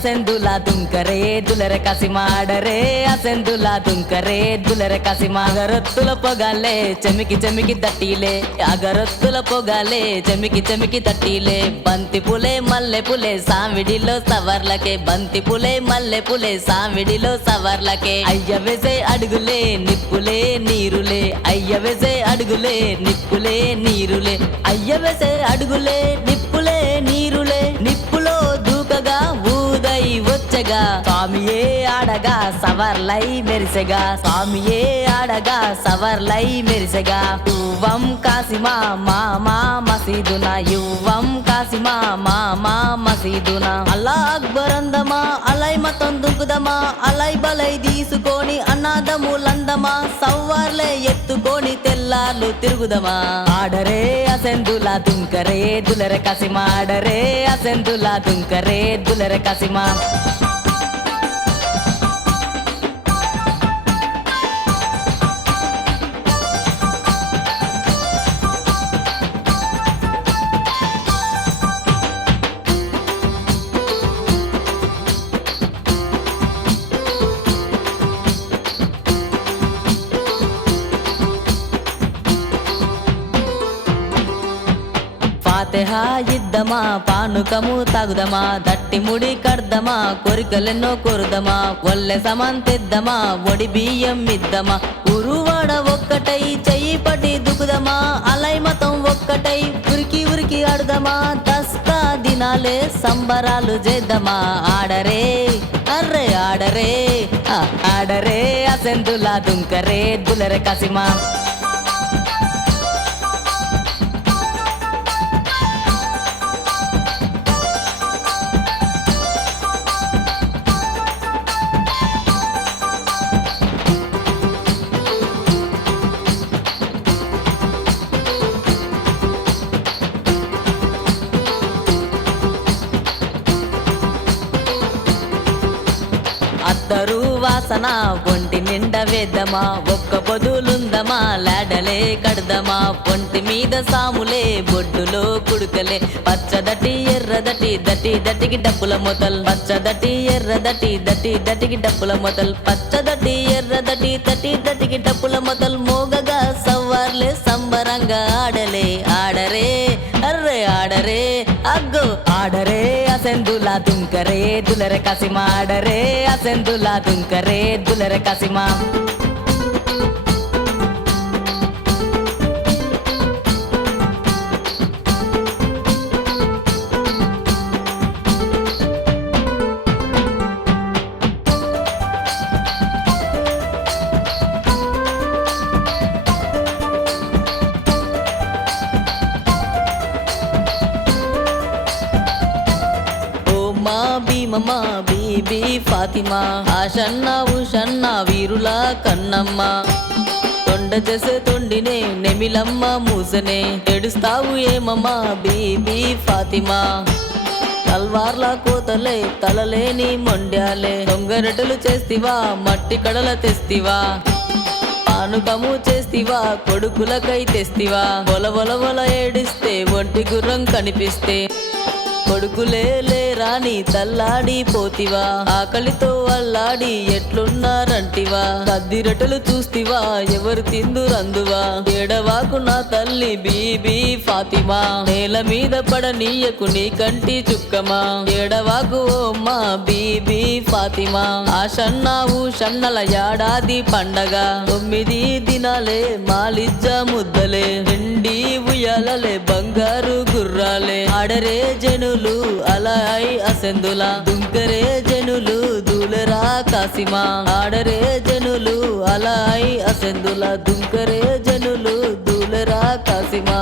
అసెందులా దుంకరే దులర కసిమాడరే అసెందులా దుంకరే దులర కసిమా అగరొత్తుల పొగాలే చెమికి చెమికి తట్టిలే అగరొత్తుల పొగాలే చెమికి చెమికి తట్టిలే బంతి పులే మల్లె పులే సామిడిలో సవర్లకే బంతి పులే మల్లె పులే సామిడిలో సవర్లకే అయ్య వేసే అడుగులే నిప్పులే నీరులే అయ్య వేసే అడుగులే నిప్పులే నీరులే అయ్య వేసే అడుగులే నిప్పులే నీరులే నిప్పులో దూకగా ఊదై వచ్చగా స్వామియే ఆడగా సవర్లై మెరిసెగా స్వామియే ఆడగా సవర్లై మెరిసెగా యువం కాసిమా మామా మసీదున యువం కాసిమా మామా మసీదున అల్లా అక్బర్ అందమా అలై మతం దుంకుదమా అలై బలై తీసుకొని అన్నాదములందమా సవ్వార్లే ఎత్తుకొని తెల్లార్లు తిరుగుదమా ఆడరే అసెందులా దుంకరే దులర కసిమా ఆడరే అసెందులా దుంకరే దులర కసిమా ఫాతిహా ఇద్దమా పానుకము తాగుదమా దట్టి ముడి కడదమా కోరికలెన్నో కోరుదమా ఒల్లె సమంతిద్దమా ఒడి బియ్యం ఇద్దమా ఉరువాడ ఒక్కటై చెయ్యి పట్టి దుకుదమా అలై మతం ఒక్కటై ఉరికి ఉరికి ఆడుదమా దస్తా దినాలే సంబరాలు చేద్దామా ఆడరే అర్రే ఆడరే ఆడరే అసెందులా దుంకరే దులర కసిమా అద్దరు వాసన ఒంటి నిండా వేద్దమా ఒక్క పొదులుందమా లాడలే కడదమా ఒంటి మీద సాములే బొడ్డులో కుడుకలే పచ్చదటి ఎర్రదటి దటి దటికి డప్పుల మొదల్ పచ్చదటి ఎర్రదటి దటి దటికి డప్పుల మొదల్ పచ్చదటి ఎర్రదటి దటి దటికి డప్పుల మొదల్ మోగగా సవ్వార్లే సంబరంగా ఆడలే ఆడరే అర్రే ఆడరే అగ్గో ఆడరే అసెందులా దుంకరే దులర కసిమా ఆడరే అసెందులా దుంకరే దులర కసిమా భీమమ్మ బీబీ ఫాతిమా ఆషన్న ఉషన్న వీరుల కన్నమ్మ తొండ చేసే తొండినే నెమిలమ్మ మూసనే ఏడుస్తావు ఏమమ్మా బీబీ ఫాతిమా తల్వార్ల కోతలే తలలేని మొండ్యాలే దొంగరటలు చేస్తివా మట్టి కడల తెస్తివా పానుకము చేస్తివా కొడుకులకై తెస్తివా బొల బొల బొల ఏడిస్తే ఒంటి గుర్రం కనిపిస్తే కొడుకులే లేరాని తల్లాడి పోతివా ఆకలితో అల్లాడి ఎట్లున్నారంటివా కద్దిరటలు చూస్తివా ఎవరు తిందురందువా ఏడవాకు నా తల్లి బీబీ ఫాతిమా నేల మీద పడనీయకు నీ కంటి చుక్కమా ఏడవాకు ఓమ్మా బీబీ ఫాతిమా ఆషన్నా ఊషన్నల ఏడాది పండగ 9 దినాలే మాలిజ్జ ముద్దలే ఎండి ఉయ్యాలలే బంగారు గుర్రాలే ఆడరే జనులు అలై అసెందులా దుంకరే జనులు దూలరా కాసిమా ఆడరే జనులు అలై అసెందులా దుంకరే జనులు దూలరా కాసిమా